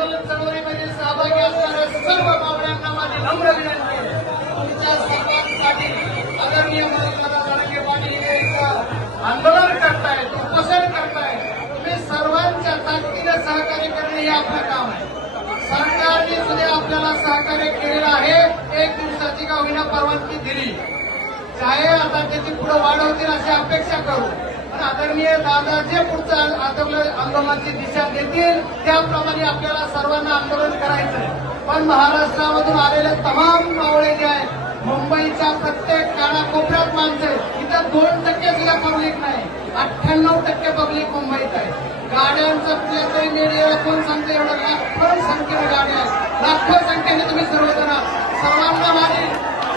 आंदोलन चळवळीमध्ये म्हणजे सहभागी असणाऱ्या सर्व पाहुण्यांना माझी नम्र विनंती तुमच्या सर्वांसाठी आदरणीय महात्मा जाणगे पाटील हे आंदोलन करतायत उपोषण करताय तुम्ही सर्वांच्या ताकदीनं सहकार्य करणे हे आपलं काम आहे. सरकारने सुद्धा आपल्याला सहकार्य केलेलं आहे. एक दिवसाची का होईना परवानगी दिली. चाहे आता त्याची पुढे वाढवतील अशी अपेक्षा करू. आदरणीय दादा जे पुढचं आंदोलन आंदोलनाची दिशा देतील त्याप्रमाणे आपल्याला सर्वांना आंदोलन करायचंय पण महाराष्ट्रामधून आलेले तमाम मावळे जे आहेत मुंबईच्या प्रत्येक कानाकोपऱ्यात माणसं इथं दोन टक्के सुद्धा पब्लिक नाही. अठ्ठ्याण्णव टक्के पब्लिक मुंबईत आहे. गाड्यांचं कुठल्या तरी मीडियाला कोण सांगते एवढं? लाखो संख्येने गाड्या आहेत. लाखो संख्येने तुम्ही सर्वजण सर्वांना माझी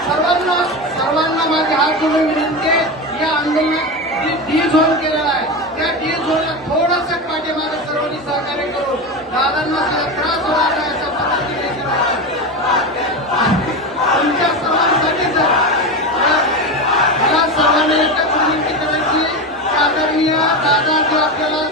सर्वांना सर्वांना माझी हात जोडून विनंती आहे. या आंदोलनात जी डी झोन केलेला आहे. त्या डी झोनला थोडासा पाठीमागे सर्वांनी सहकार्य करून दादांना सुद्धा त्रास होणार नाही अशा पद्धतीने तुमच्या सर्वांसाठी जर मला सर्वांनी एकच विनंती करायची आदरणीय दादा जे आपल्याला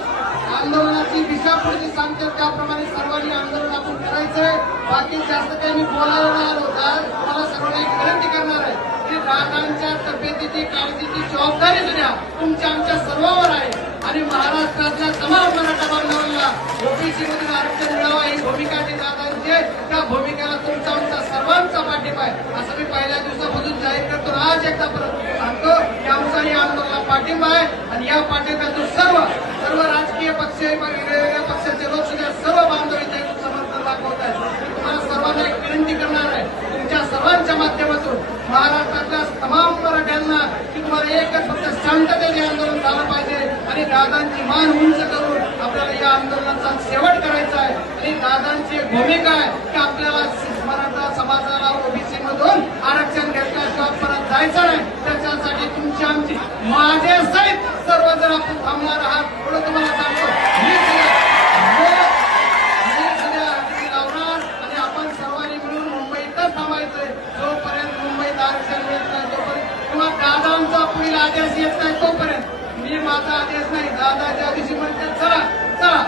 आंदोलनाची दिशा पुढची सांगतात त्याप्रमाणे सर्वांनी आंदोलन आपण करायचंय. बाकी जास्त काही मी बोलायला नाही आलो. दा- तुम्हाला सर्वांना एक विनंती करणार आहे की दादांच्या तब्येतीची काळजी जबाबदारी सुद्धा तुमच्या आमच्या सर्वांवर आहे. आणि महाराष्ट्रातल्या तमाम मराठा बांधवांना ओबीसी मधून आरक्षण मिळावा ही भूमिका जी दादांची आहे, त्या भूमिकेला तुमचा आमचा सर्वांचा पाठिंबा आहे. असं मी पहिल्या दिवसापासून जाहीर करतो. आज एकदा परत सांगतो की आमचा या आंदोलनाला पाठिंबा आहे. आणि या पाठिंब्यातून सर्व सर्व राजकीय पक्ष वेगवेगळ्या पक्षाचे लोक सुद्धा सर्व बांधव इथे समर्थन दाखवत आहेत. तुम्हाला सर्वांना एक विनंती करणार आहे तुमच्या सर्वांच्या माध्यमातून महाराष्ट्रातल्या तमाम मराठ्यांना की तुम्हाला एकच फक्त शांततेने आंदोलन झालं पाहिजे आणि दादांची मान उंच करून आपल्याला या आंदोलनाचा शेवट करायचा आहे. आणि दादांची भूमिका आहे की आपल्याला मराठा समाजाला ओबीसी मधून आरक्षण घेतल्याशिवाय परत जायचं नाही. त्याच्यासाठी तुमची आमची माझे सहित सर्वजण आपण थांबणार आहात. पुढे तुम्हाला सांगतो मी सुद्धा- मी सुद्धा हाती लावणार आणि आपण सर्वांनी मिळून मुंबईतच थांबायचंय जोपर्यंत मुंबईत आरक्षण मिळत नाही तोपर्यंत किंवा दादांचा पुढील आदेश येत नाही तोपर्यंत. मी माझा आदेश नाही दादा ज्या दिवशी म्हणते चला चला.